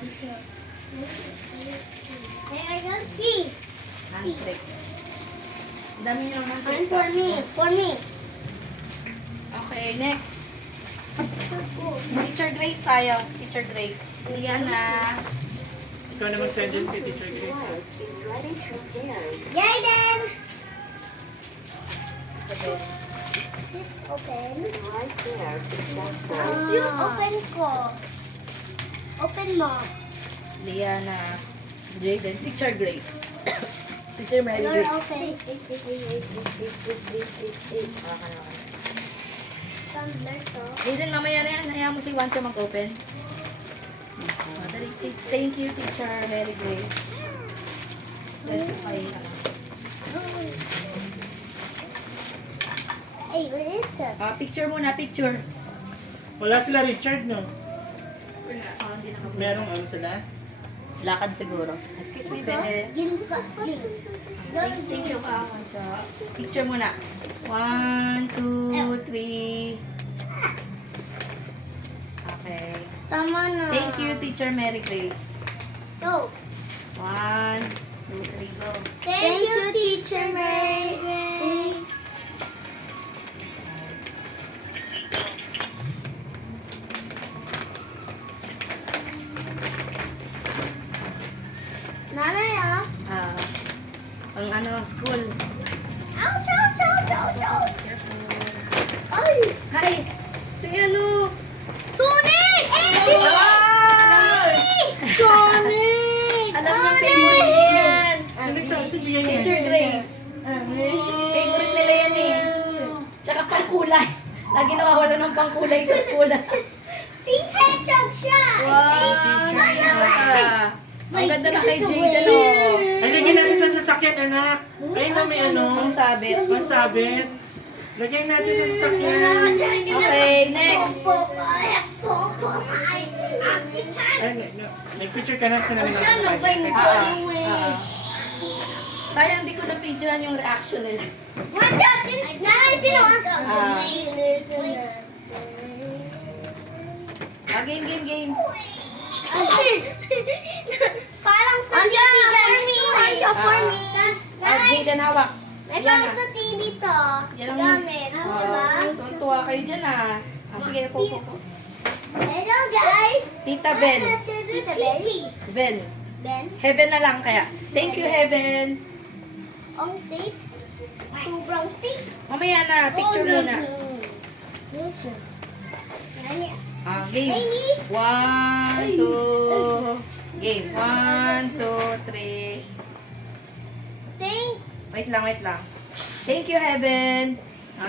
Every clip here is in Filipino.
Hey, I don't see. Handbrake. Dami nyo naman And for me. For me. Okay, next. Teacher Grace tayo. Teacher Grace. Liana. Ikaw na mag-send yun kay Teacher Grace. Jaden! Open. You open ko. Open mo. Liana. Jaden. Teacher Grace. Teacher Mary You're Grace. open. Tumbler to. Jaden, mamaya na yan. Hayaan mo si Wancho mag-open. Thank you, Teacher Mary Grace. Okay. Hey, what is it? Picture muna, picture. Wala sila Richard, no? Hindi na Merong ano sila? lakad siguro. Excuse me, Bebe. Thank you, Wancho. Picture muna. 1, 2, 3. Okay. Tama na. Thank you, Teacher Mary Grace. Go. 1, 2, 3, go. Thank you, Teacher Mary Grace. Nanay, Ang school. Ouch, ouch, ouch, ouch, ouch. Careful. Ay! Hi! Si ano? Sonic! Sonic! Alam mo, favorite niya yan. Sige, Teacher Grace. Favorite nila yan eh. Tsaka pangkulay. Lagi nakawala ng pangkulay sa school. Pink hedgehog siya! Wow! Ang ganda na kay Jaden oh. Ay, lagyan natin sa sasakyan, anak. Ayun na may Ang ano. sabit. Mansabit. Lagyan natin sa sasakyan. Okay, next. Ay, nag-feature ka na sa namin ng Sayang di ko na-picturean yung reaction nila. Watch out! Nanay, tinawa. Game. Parang sa TV gamit to. For me. Jaden, hawak. May parang sa TV to. Yan ang Gamit. Diba? Tuwa kayo dyan sige, po. Hello guys! Tita Ben. Tita Ben. Ben. Ben? Heaven na lang kaya. Thank you, Heaven. Ang tape. Sobrang tape. Mamaya na, picture muna. Game. Amy? 1, 2. Game. 1, 2, 3. Wait lang. Thank you, Heaven.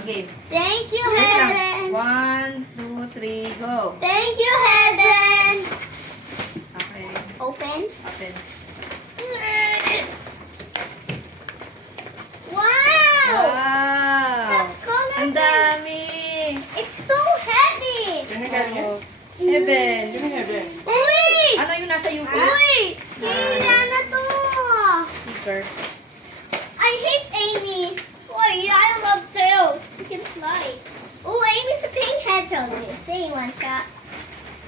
Game. Thank you, Wait lang. Heaven. 1, 2, 3, go. Thank you, Heaven. Okay. Open. Open. Wow! Wow! That color. Ang dami! It's so heavy. Kaya kaya. Heaven. Sino Heaven? Uy! Ano yung nasa UP? Uy! Kaya na to. Sticker. I hate Amy. Uy, I love turtles. You can fly. Oh, Amy's a pink hedgehog. Say one shot.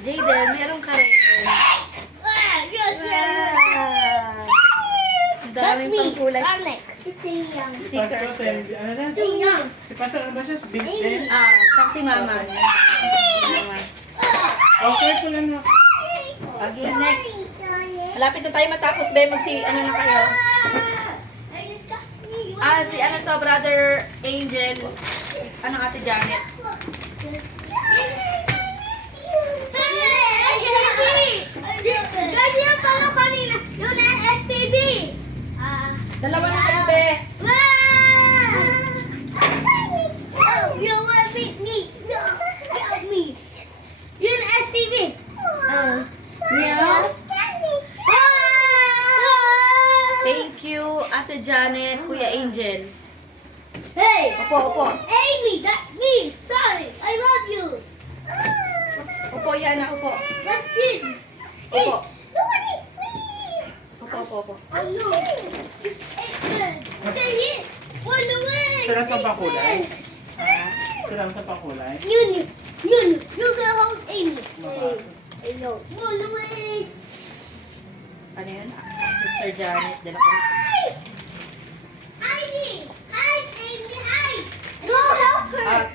Jaden, meron ka rin. Yes, Wow! Ang daming pangkulay. Sonic. It's a young. Si Pastor, ano na? Too young. Si Pastor, ano ba siya? Big Ben? Tsaka si Mama. Mama. Okay po lang na. Okay, next. Malapit na tayo matapos, Be. Ano na kayo? Si ano to, Brother Angel. Ano, Ate Janet? Ganyan pala kanina. Yun ang STV. Dalawa na kayo, Be. You want me? No. Help me. Yun ang STV. Yeah. Thank you, Ate Janet, Kuya Angel. Hey! Opo. Amy, that's me! Sorry, I love you! Opo, Yana, opo. That's it! Opo. Nobody! Opo. I know! Stay here! Run away! Sarap ang pakulay. Sarap ang pakulay. You can hold Amy. Mabasa. I know. Run away! Ano yun? Sister Janet de la Cruz. Ivy! Hi, Amy! Hi! Go help her! Ah,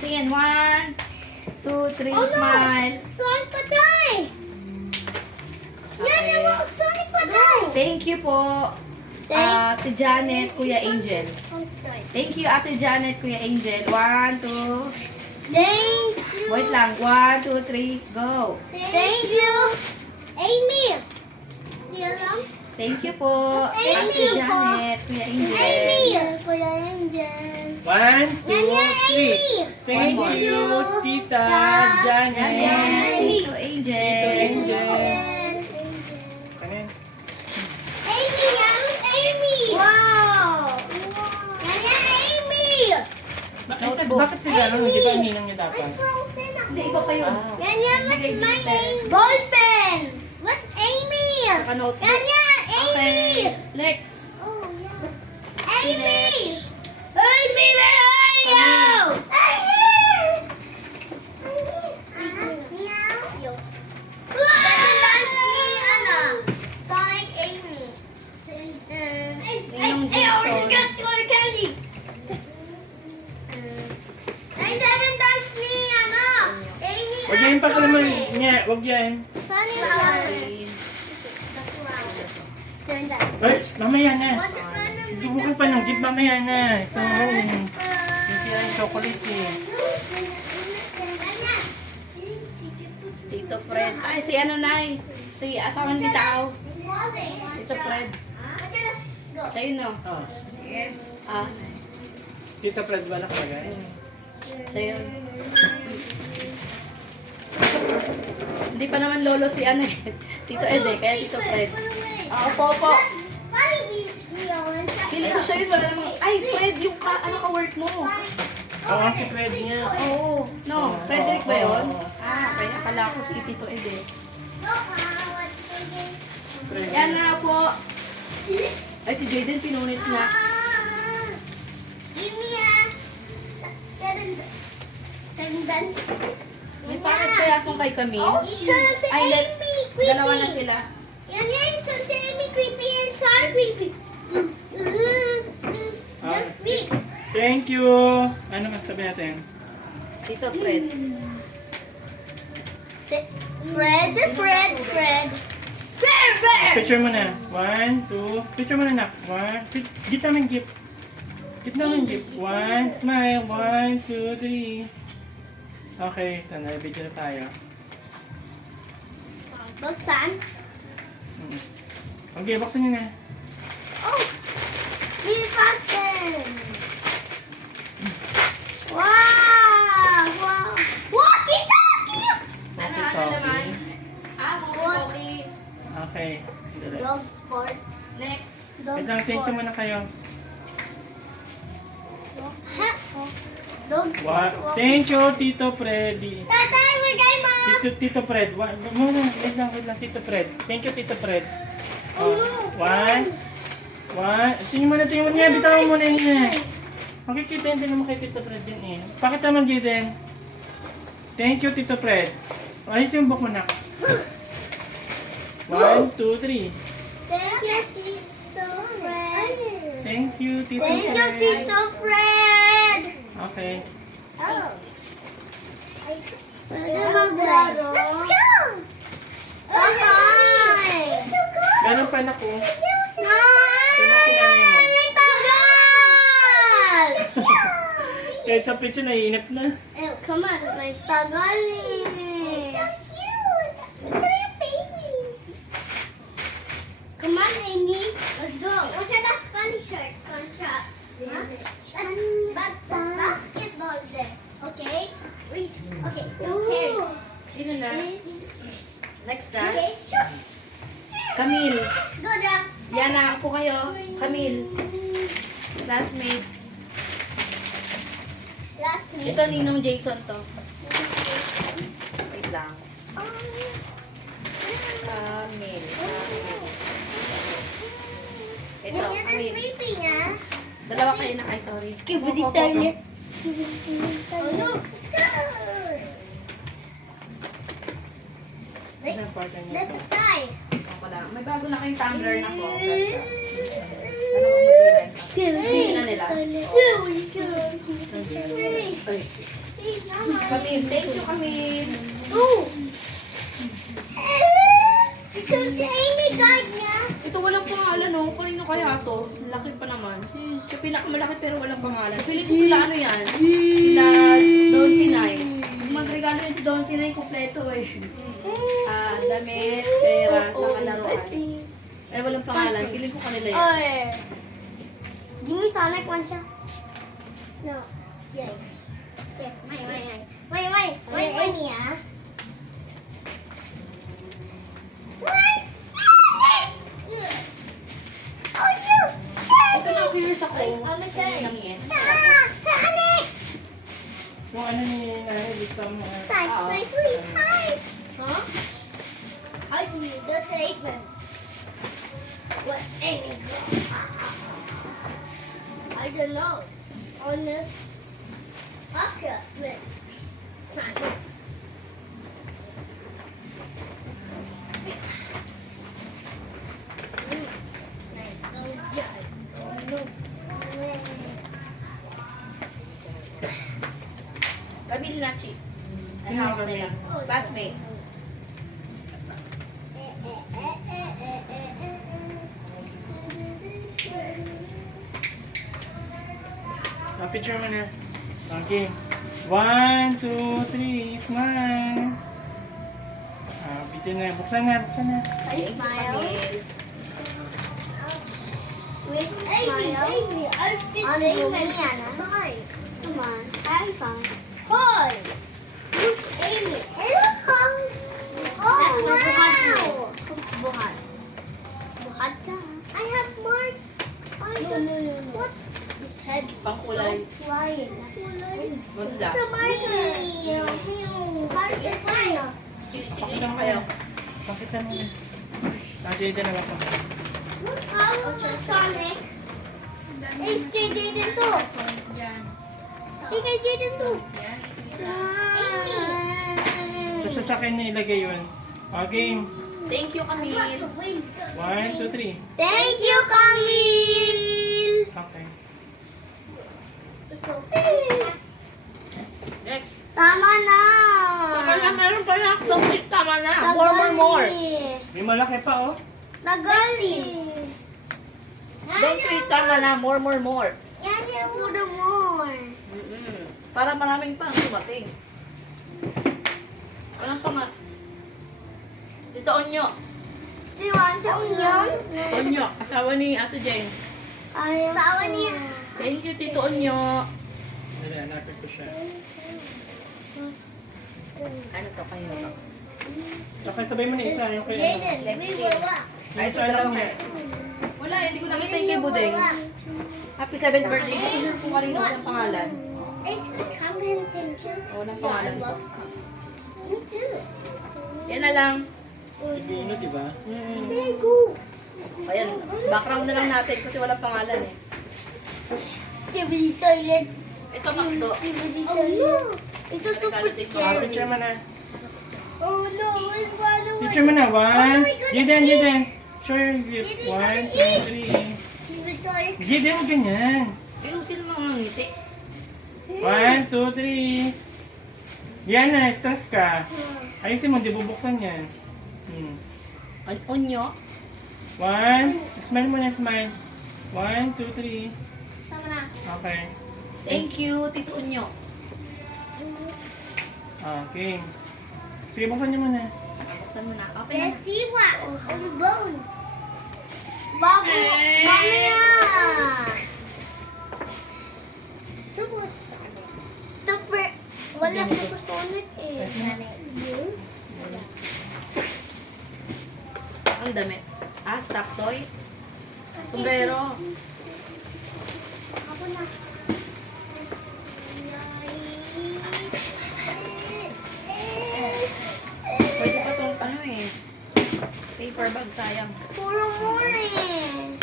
tingin. 1, 2, 3, Oh, no. smile. Sonic patay! Yan, yan, wag Sonic patay! Thank you po. Ate Janet, Kuya Angel. Thank you, Ate Janet, Kuya Angel. 1, 2. Thank you! Wait lang. 1, 2, 3, go. Thank you! Amy! Diyan. Thank you po. Thank Ate you po. Janet, Kuya Angel. Amy! Kuya Angel. 1, 2, Yan, yan, 3. Amy! Thank One more. you, Tita Yan, yan. Janet. Tito Angel. Angel. Ano yun? Amy, yan, Amy! Wow! Yan, yan, Amy! Notebook. Bakit si gano'n? Hindi ba ninang niya dapat? I'm frozen ako. Hindi, iba pa yun. Ah. Yan, yan, mas Bigay my dito. name. Ballpen! Mas Amy! Saka notebook. Yan, yan, Amy! Okay. Lex. Oh, yeah. Amy! Amy, where are you? Meow. Seven times me, Anna. Sonic Amy. Ninong Jason. toy candy. Ay, seven times me, Anna. Amy Huwag yan and pa naman Sonic. niya. Huwag yan. Sonic and Sonic. Seven times. Ay, mamaya na. What's the fun of Bumukong pa ng jeep mamaya na. Ito hindi yung chocolate eh. Tito Fred. Ay, si ano, Nay. Si asawa ni Tao. Tito Fred. Siya yun, no? Oh. Ah, Tita Fred ba nakalagay? siya yun. Hindi pa naman lolo si ano eh. Tito Ed eh, kaya Tito Fred. Opo, opo. Feeling ko siya yun, wala namang, ay, Fred, yung ano ka-work mo. Oo, si Fred niya. Oo. No, Frederick ba yun? Ah, kaya akala ko si Tito Ed eh. Fred. Yan na po. Ay, si Jaden pinunit na. Give me a seven dance. May pares kaya kung kay Camille. Ay, Amy, creepy. dalawa na sila. Yan yan, ito si Amy, creepy and Sonic, creepy. Just speak. Thank you. Ano man sabi natin? Tito Fred. Fred. Picture mo na. 1, 2. Picture mo na, nak. 1. Give namin gift. Give namin gift. 1. Smile. 1, 2, 3. Okay. Ito na. Video na tayo. Buksan. Okay, buksan nyo na. Oh! Be faster! Wow! Wow! Walkie-talkie! Ano, Okay, ano naman? copy. Ah, walkie-talkie. Okay. Dali. Dog sports. Next. Wait lang, thank you muna kayo. Dog Wow. sports. Thank you, Tito Freddy. Tatay, we're going mom! Tito Fred. Wait lang, Tito Fred. Thank you, Tito Fred. Oh, Oh, 1. Tingin mo niya. Bitawan mo na yun niya. Makikita din naman kay Tito Fred din eh. Pakita mo, Jaden. Thank you, Tito Fred. Ayos yung book mo na. 1, 2, 3. Thank you, Tito Fred. Thank you, Tito Thank you, Fred. Tito Fred. Okay. Oh. Let's go. Okay. Meron pa na ko. No! Sinanay mo. May tagal! Kahit sa picture, naiinip na. Oh, come on, may tagal eh. It's so cute. Look at your baby. Come on, Amy. Let's go. Look at that funny shirt, sunshot. Huh? That's basketball there. Okay? Wait. Okay. Okay. Sino na? Next na. Okay. Shoot. Camille. Go, Jack. Yan na po kayo. Camille. Classmate. Last me. Ito, Ninong Jason to. Wait lang. Camille. Ito, Yan ang Camille. sleeping, ah. Dalawa kayo na kayo, sorry. Skibidi Opo, opo, toilet. opo. Oh, no. Let's go. Ano yung part niya Let's ito? fly. pala. May bago na kayong tumbler na po. Ganda. Ano mo masirin? Hindi na nila. Ay, Camille, thank you, Camille. Ito walang pangalan, no? Kanino kaya to? Laki pa naman. Siya pinakamalaki pero walang pangalan. Feeling ko sila ano yan? Sila Don Sinay. Magregalo yun si Don Sinay, kompleto eh. Damit, pera, saka laruan. Eh, walang pangalan. Feeling ko kanila yan. Give me Sonic one shot. No. Yeah. Yeah. Wait, yeah. What? Oh, no. Ito na curious ako. I'm okay. Ano lang yan? Sonic! Kung ano ni nanay, gusto mo. Sonic, please, hi. Huh? Hi, the statement. What? Amy? I don't know. On this. Okay, let's. Sonic. Camille Nachi. Sino ang Camille? Classmate. Picture mo na. Okay. 1, 2, 3, smile. Picture na. Buksan na. Thank you, Camille. Amy, I'll fit Amy. Sorry. Come on, I'm fine. Hi. Look, Amy. Hello. Oh, wow. Buhat. Buhat ka. I have more. No. What? This head. Pangkulay. Flying. Ganda. It's a marker. Marker fire. Pakita mo kayo. Pakita mo na. Dyan na lang pa. Look, Sonic. Hey, kay Jaden to. Hey, kay Jaden to. So, sa sakin na ilagay yun. Okay. Thank you, Camille. 1, 2, 3. Thank you, Camille. Okay. Next. Tama na. Meron pa na. Tama na. More. May malaki pa, oh. Nagali. Don't say tama na. More. Yan yung ulo more. Para maraming pang dumating. Walang pa nga. Tito Onyo. Si Juan sa union. Onyo. Asawa ni Ate Jane. Sawa niya. Thank you, Tito Onyo. Dali, hanapin ko siya. Ano to kayo to? Okay, sabay mo na isa. Yung kay Jaden, we will walk. Ay, ito dalawa kayo. Wala, hindi ko nakita yung kay Budeng. Happy 7th birthday. Hindi ko sure kung kanino ang pangalan. It's coming, thank you. Walang pangalan. I love come. Me too. Yan na lang. Ano, diba? There go. Ayan, background na lang natin kasi walang pangalan eh. Skibidi toilet. Ito, Makdo. Skibidi toilet. It's a super scary. Picture mo na. Oh no, it's one away. Picture mo na. 1. my God, Jaden. Show your gift. Jaden, 1, eat. 2, 3. Skibidi toilet. Jaden, ganyan. Ayusin mo mga ngiti. 1, 2, 3. Yan na, stress ka. Ayusin mo, di bubuksan yan. Onyo. 1. Smile mo na, smile. 1, 2, 3. Tama na. Okay. Thank you, Tito Onyo. Okay. Sige, buksan niyo muna. Buksan mo na. Okay na. Let's see what on the bone. Bago, mamaya. Super. Wala supersonic eh. Ang damit. Stop toy. Sombrero. Ako na. Pwede pa itong ano eh. Paper bag, sayang. Puro more eh.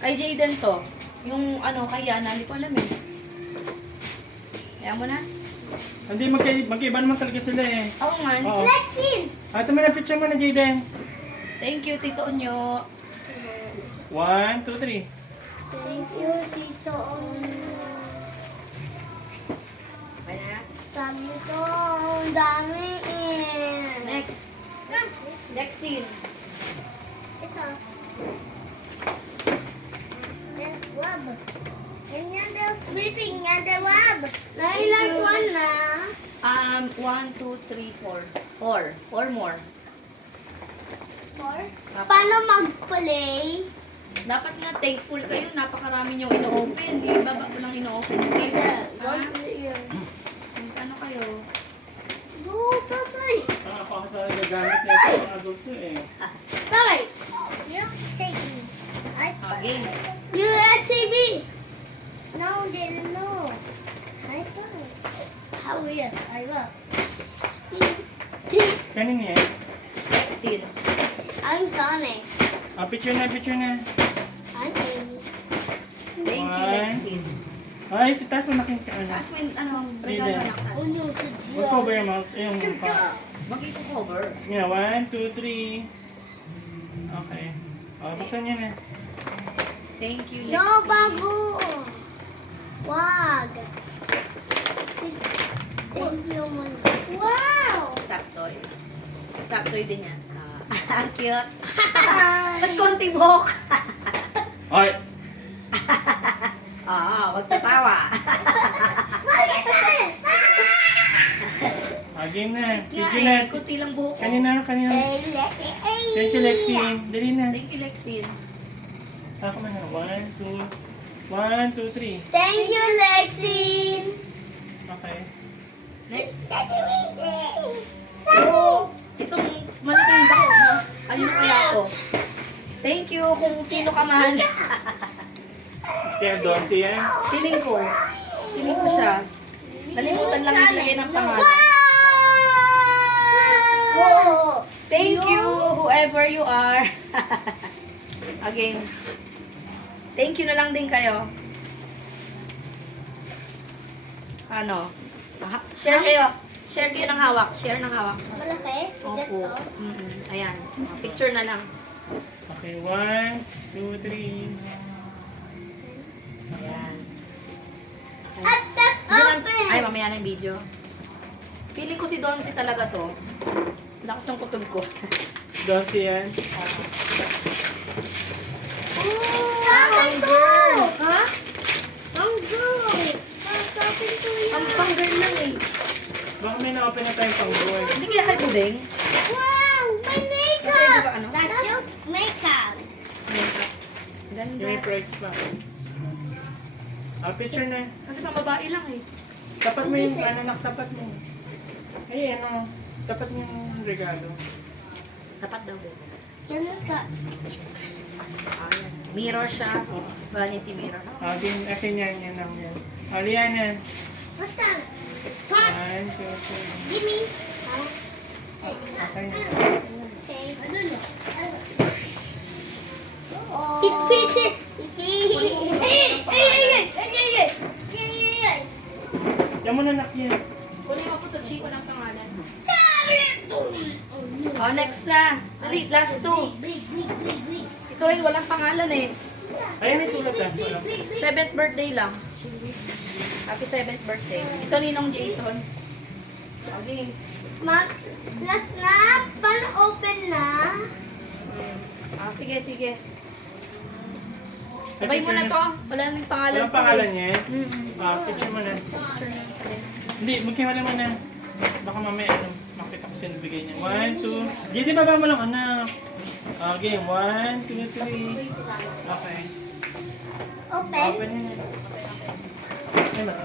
Kay Jaden to. Yung ano, kay Yana, hindi ko alam eh. Kaya mo na. Hindi, magkaiba naman talaga sila eh. Oo nga. Oo. Lexin! Ito mo na, picture mo na, Jaden. Thank you, Tito Onyo. 1, 2, 3. Thank you, Tito. Okay na. Sabi ko, ang dami eh. Next. Ah, Next scene. ito. Then, wab. And yan daw, sweeping yan daw, wab. Last one na. 1, 2, 3, 4. 4 more. Four. Paano mag-play? Dapat nga thankful kayo. Napakarami niyong ino-open. Yung iba ba lang ino-open? Okay. Ano kayo? Go, tatay. Ako sa gagamit niya ito mga adulto eh. Tatay. You save me. Okay. You save me. No, didn't know. I thought. How yes, I will. Kanina eh. Next scene. I'm Sonic. Picture na, picture na. I'm Amy. Thank you, next scene. Ay, si Taso nakita. Taas mo yung regalo Dida. anak Oh tayo. no, si Mag-cover yung mouth. Yung Mag-cover. Sige na, 1, 2, 3. Okay. Buksan niya na. Thank you, No, Lexi. bago. Wag. Thank you, man. Wow! Stop toy. Stop toy din yan. Ang cute. Ba't konti buhok? Ay! Wag tatawa. Game na. Nga Video na. kunti lang buhok ko. Kanina. Thank you, Lexi. Dali na. Thank you, Lexi. Ako na. 1, 2, 3. Thank you, Lexin. Okay. Next. Oh. Itong malaking box mo. Ayun kaya ako. Thank you kung sino ka man. Kaya doon siya. Feeling ko. Feeling ko siya. Nalimutan lang naglagay ng pangalan. Wow! Thank you, whoever you are. Again. Thank you na lang din kayo. Ano? Share kayo. Share kayo ng hawak. Share ng hawak. Malaki? Opo. Ayan. Picture na lang. Okay, 1, 2, 3. Ayan. At that's open! Ay, mamaya na yung video. Feeling ko si Donsi talaga to. Lakas ng kutob ko. Doon siya. Mango! Ha? Mango! Sasabi ko yan. Ang pang-girl lang eh. Baka may na-open na tayong pang-boy. Hindi kaya kay Budeng? Wow! My Kasi di makeup! ba ano? That's your makeup. Ganda. Yung may price pa. Picture na. Kasi pang babae lang eh. Tapat mo yung anak, tapat mo. Ay, ano, tapat mo yung regalo. Dapat daw. Ganun ka. Ayan. Mirror siya. Vanity mirror. Akin yan, yan lang yan. Alian yan. What's that? Shot! 1, 2, 3. Give me. Okay na. Okay. It's Diyan mo na nakyan. Kunin mo po ito, Chico ng pangalan. Oh, next na. Dali, last two. Ito rin, walang pangalan eh. Ay, may sulat ah. Wala. 7th birthday lang. Happy 7th birthday. Ito Ninong Jason. Okay. Last na. Paano open na? Sige, sige. Sabay mo na to. Wala nang pangalan. Walang pangalan niya eh. Picture mo na. Picture na natin. Hindi, magkiwala mo na. Baka mamaya ano, makita ko sino bigay niya. 1, 2. Hindi, baba mo lang anak. Okay, 1, 2, 3. Okay. Open. Open niya na. Ay, mata.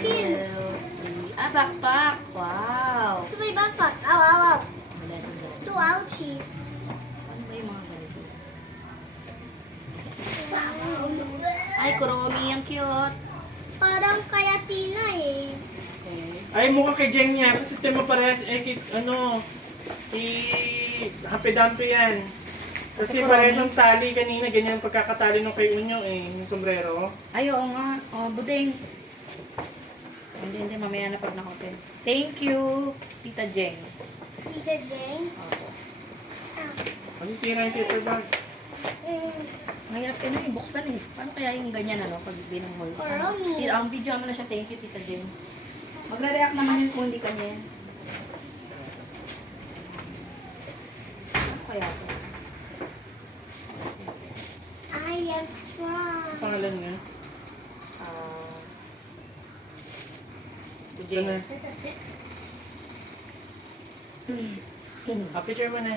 Pin. Backpack. Wow. Gusto mo yung backpack? Aw. Wala sa It's too ouchy. Ano ba yung mga ganito? Ay, Kuromi. Ang cute. Parang kaya Tina eh. Okay. Ay, mukha kay Jen niya. Kasi tema parehas. Eh, ano, Happy Dumpy yan. Kasi parehas yung tali kanina, ganyan ang pagkakatali nung kay Unyo eh, yung sombrero. Ay, oo nga. Oh, budeng. Hindi, mamaya na pag na-open. Thank you, Tita Jeng. Tita Jane. Opo. Masisira yung paper bag. Mahirap buksan eh. Paano kaya yung ganyan pag binanghol? Marami. Ang video mo na siya, thank you, Tita Jeng. Magre-react naman yun kung hindi kanya yan. Ano kaya ito? I am strong. Ang pangalan niya. Tita Ito Jeng. na. Picture mo na.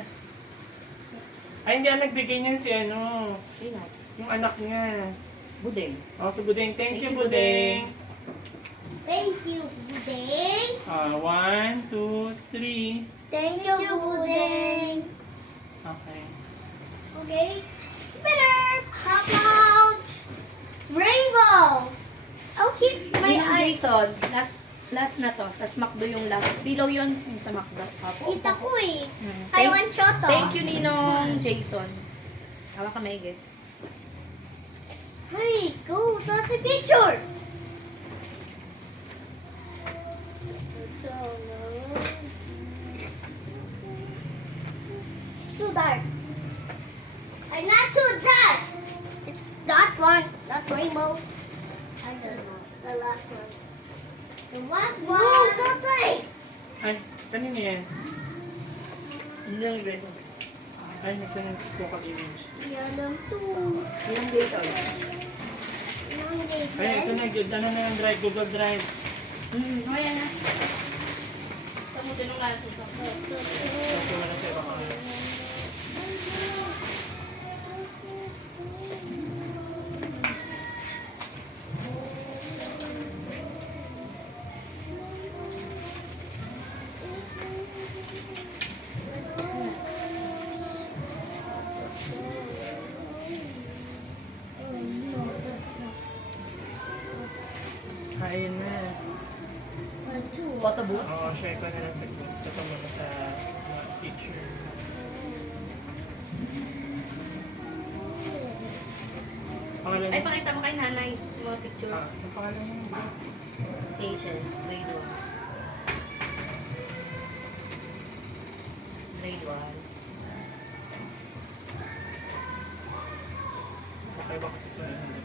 Ay, hindi ang nagbigay niyan si ano, Sino? yung anak niya. Budeng. Oh, so Budeng. Thank you, Thank you, Budeng. Thank you, Budeng. 1, 2, 3. Thank you, Budeng. Okay. Okay. Spinner. How about rainbow? I'll keep my Yung eyes. Jason, last na to. Tapos McDo yung last. Below yun, yung sa McDo. Opo. Kita ko eh. Hmm. I want Choto. Thank you, Ninong Jason. Hawa ka maigi. Hey, go. That's the picture. Too dark. I'm not too dark. It's that one. That's rainbow. I don't know. The last one. The last one. No, Tatay. Ay, kanina yan. Ninong Jason. Ay, nagsend yung vocal image. Yellow too. Ninong Jason. Young Ay, ito na, ano na yung drive, Google Drive. Kaya na. Sa mo tinong natin ito. Okay, wala sa ibang ano. Ayun na. Photo booth. Oo, share ko na lang sa group. Ito muna sa mga teacher. Pangalan Ay, mo? pakita mo kay nanay yung mga picture. Ang pangalan mo? Patience, grade 1. Grade 1. Okay ba kasi ito na hindi?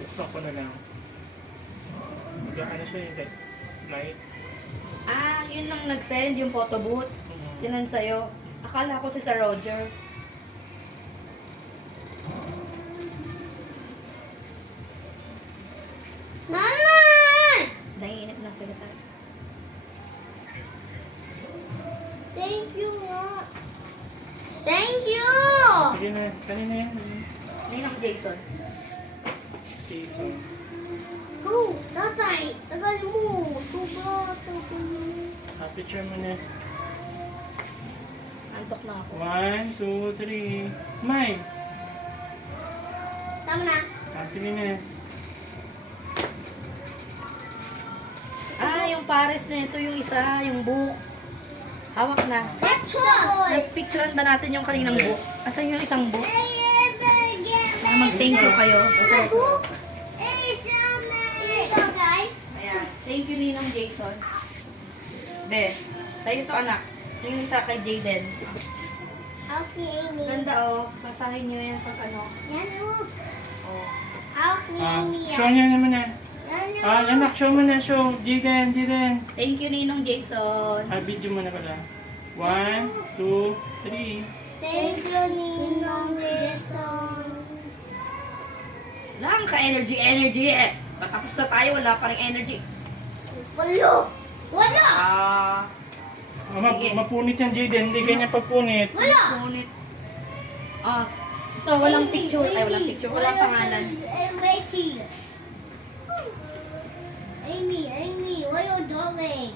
Buksan ko na lang. Ano siya yung light? Ah, yun ang nag-send yung photo booth. Sinend sa'yo. Akala ko si Sir Roger. Nanay! Naiinip na sila tayo. Thank you. Thank you. Sige na, kanina yan. Ninong Jason. Okay, so, Go, Tatay. Tagal mo. Tuba, tagal mo. picture mo na. Antok na ako. 1, 2, 3. Smile! Tama na. Sige na. Ah, yung pares na ito, yung isa, yung book. Hawak na. Picture. Nagpicturean ba natin yung kaninang book? Asan yung isang book? Para Mama, mag-thank you kayo. book is on Here you go, guys. Ayan. Thank you, Ninong Jason. Be, sa'yo to anak. Yung isa kay Jaden. Okay, Amy. Ganda oh. Basahin nyo yan pag ano. Yan, look. Oh. Okay, Amy. Show niya naman na. Yan, Anak, show mo na, show. Jiden. Thank you, Ninong Jason. Video mo na pala. 1, 2, 3. Thank you, Ninong Jason. Lang ka-energy eh. Patapos na tayo, wala pa rin energy. Wala. Wala. Sige. Mapunit yan, Jiden. Hindi ganyan pagpunit. Wala. Ngunit. Ah, ito, walang picture. Ay, walang picture. Walang pangalan. Wait here. Amy, what are you doing?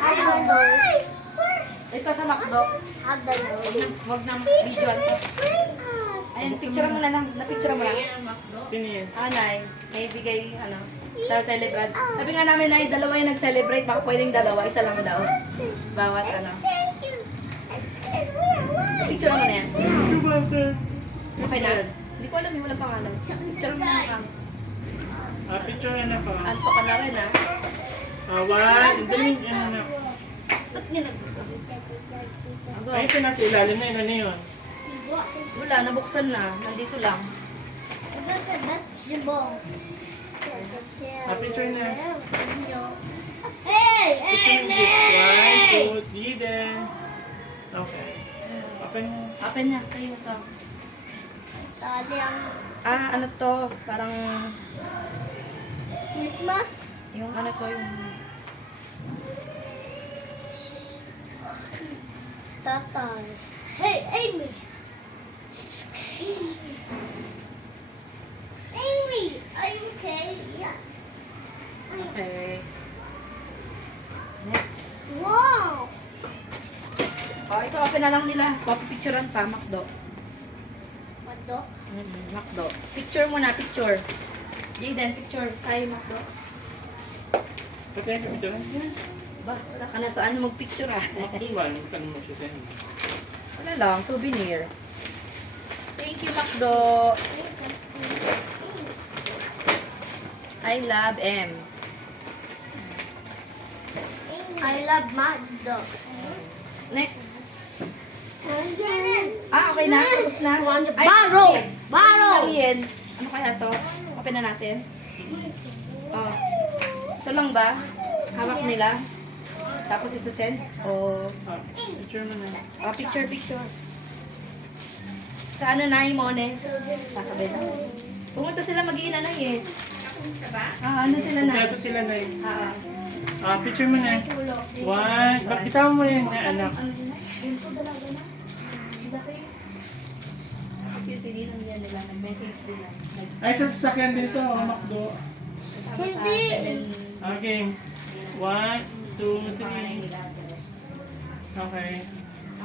I don't know. Ito sa McDo. I don't know. Wag na videoan to. Ayun, picture mo na lang. Na-picture mo lang. Sino yan? Nay, may bigay, sa celebrant. Sabi nga namin, Nay, dalawa yung nag-celebrate. Baka pwedeng dalawa. Isa lang daw. Bawat ano. Thank you. Picture mo na yan. You're welcome. Okay na? Hindi ko alam, walang pangalan. Picture mo na kang. Picture na po. Anto ka na rin, ha? One, dali, ano na. Ba't niya nag... Go. Ay, ito nasa ilalim na yun, ano yun? Wala, nabuksan na. Nandito lang. I got the vegetables. Picture na. Hey, Picture hey, yung gift. One, hey! two, three, then. Okay. Open mo. Open na, kayo to. Tali ang Ano to? Parang... Christmas. Yung ano to, yung... Tatay. Hey, Amy. Amy, are you okay? Yes. Okay. Next. Wow. Ito open na lang nila. Papipicturean pa, Macdo. What the? Macdo. Picture muna, picture. Jaden, picture. Tayo, Macdo. Pati yung picture. Ba, wala ka na sa ano mag-picture ah. One, kan mo siya sa'yo. Wala lang, souvenir. Thank you, Macdo. I love M. I love my dog. Next. Okay na? Tapos na? Ay, Baro! shit. Baro! Ano yan? Ano kaya to? Open na natin. Oh. Ito lang ba? Hawak nila? Tapos isa-send? O... Picture mo na. Picture, picture. Sa ano na, Imones? Sa kabila. Pumunta sila mag-iinanay eh. Ano sila na? Kompleto sila na yun. Ah. Picture mo na. One. Bakit mo yun na anak? Ano din na? Yun po, dalaga na. Sila kayo. Kasi sinilang yan nila. Nag-message nila. Ay, sa sasakyan dito. Makdo. Hindi. Okay. One, two, three. Okay.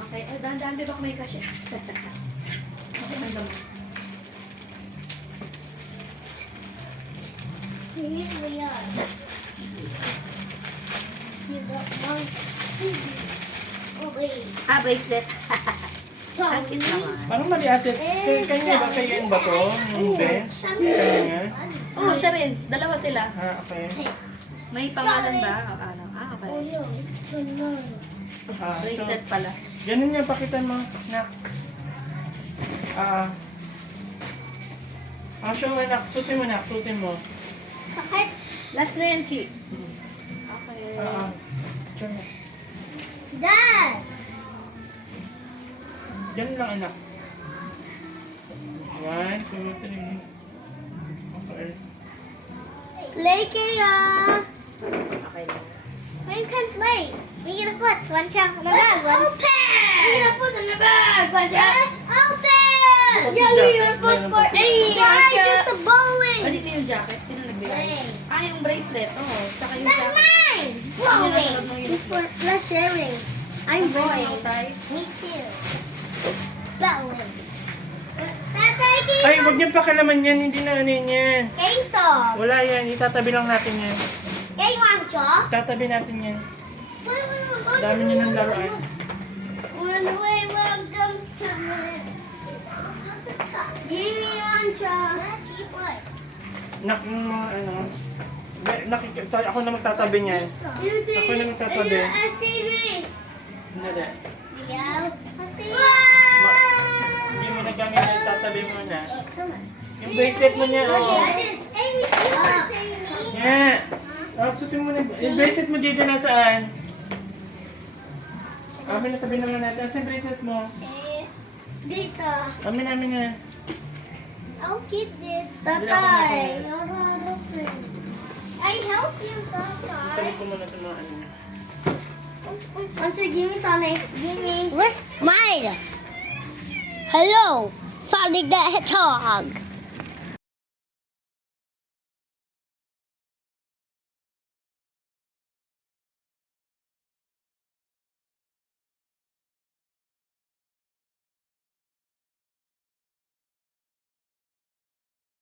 Okay. Dahan-dahan, di ba kung may kasya? Okay, ang dami. Here we are. You got one. Oh, wait. Bracelet. Sorry. Sakit naman. Parang mali ate. Kanya ba kayo yung bato? Yung bench? Kanya? Oh, siya rin. Dalawa sila. Okay. May pangalan ba? Ano? Okay. Oh, no. It's too long. Bracelet pala. Ganun yung pakita mo. Nak. Show mo nak. Sutin mo nak. Sutin mo. Sakit. Last na yan, Chi. Okay. Show mo. Dad. Ganun lang anak. One, two, three. Okay. Play kaya. Okay lang. We can play. We gonna put one shot on the bag. Open. We gonna put in the bag. One shot. Just open. Yeah, we gonna put for eight. Guys, it's a bowling. Dito yung jacket. Sino nagbigay? Yung bracelet. Oh, tsaka yung That's jacket. mine. Bowling. It's for sharing. I'm boy. Tay. Me too. Bowling. Tatay, Ay, huwag niyong pakialaman yan. Hindi na ano yan. Kento. Wala yan. Itatabi lang natin yan. Kay Wancho. Tatabi natin yan. Dami niyo ng laruan. One way, one comes to give me Wancho. Let's keep it. Yung mga ano. Ako na magtatabi niyan. Ako na magtatabi. SCB. Hindi. Yeah. Hindi mo na gamit yung tatabi mo na. Come on. Yung bracelet mo niya. Oh, Oh. yeah. Amy, Yeah. Sutin mo na. Yung bracelet mo dito nasaan? Pinatabi naman natin. Asan yung bracelet mo? Dito. Amin namin na. I'll keep this. Tatay, Tatay, you're not open. I help you, Tabi Tatay. ko muna ito mga ano niya. Answer, give me Sonic. Give me. What's mine? Hello, Sonic the Hedgehog.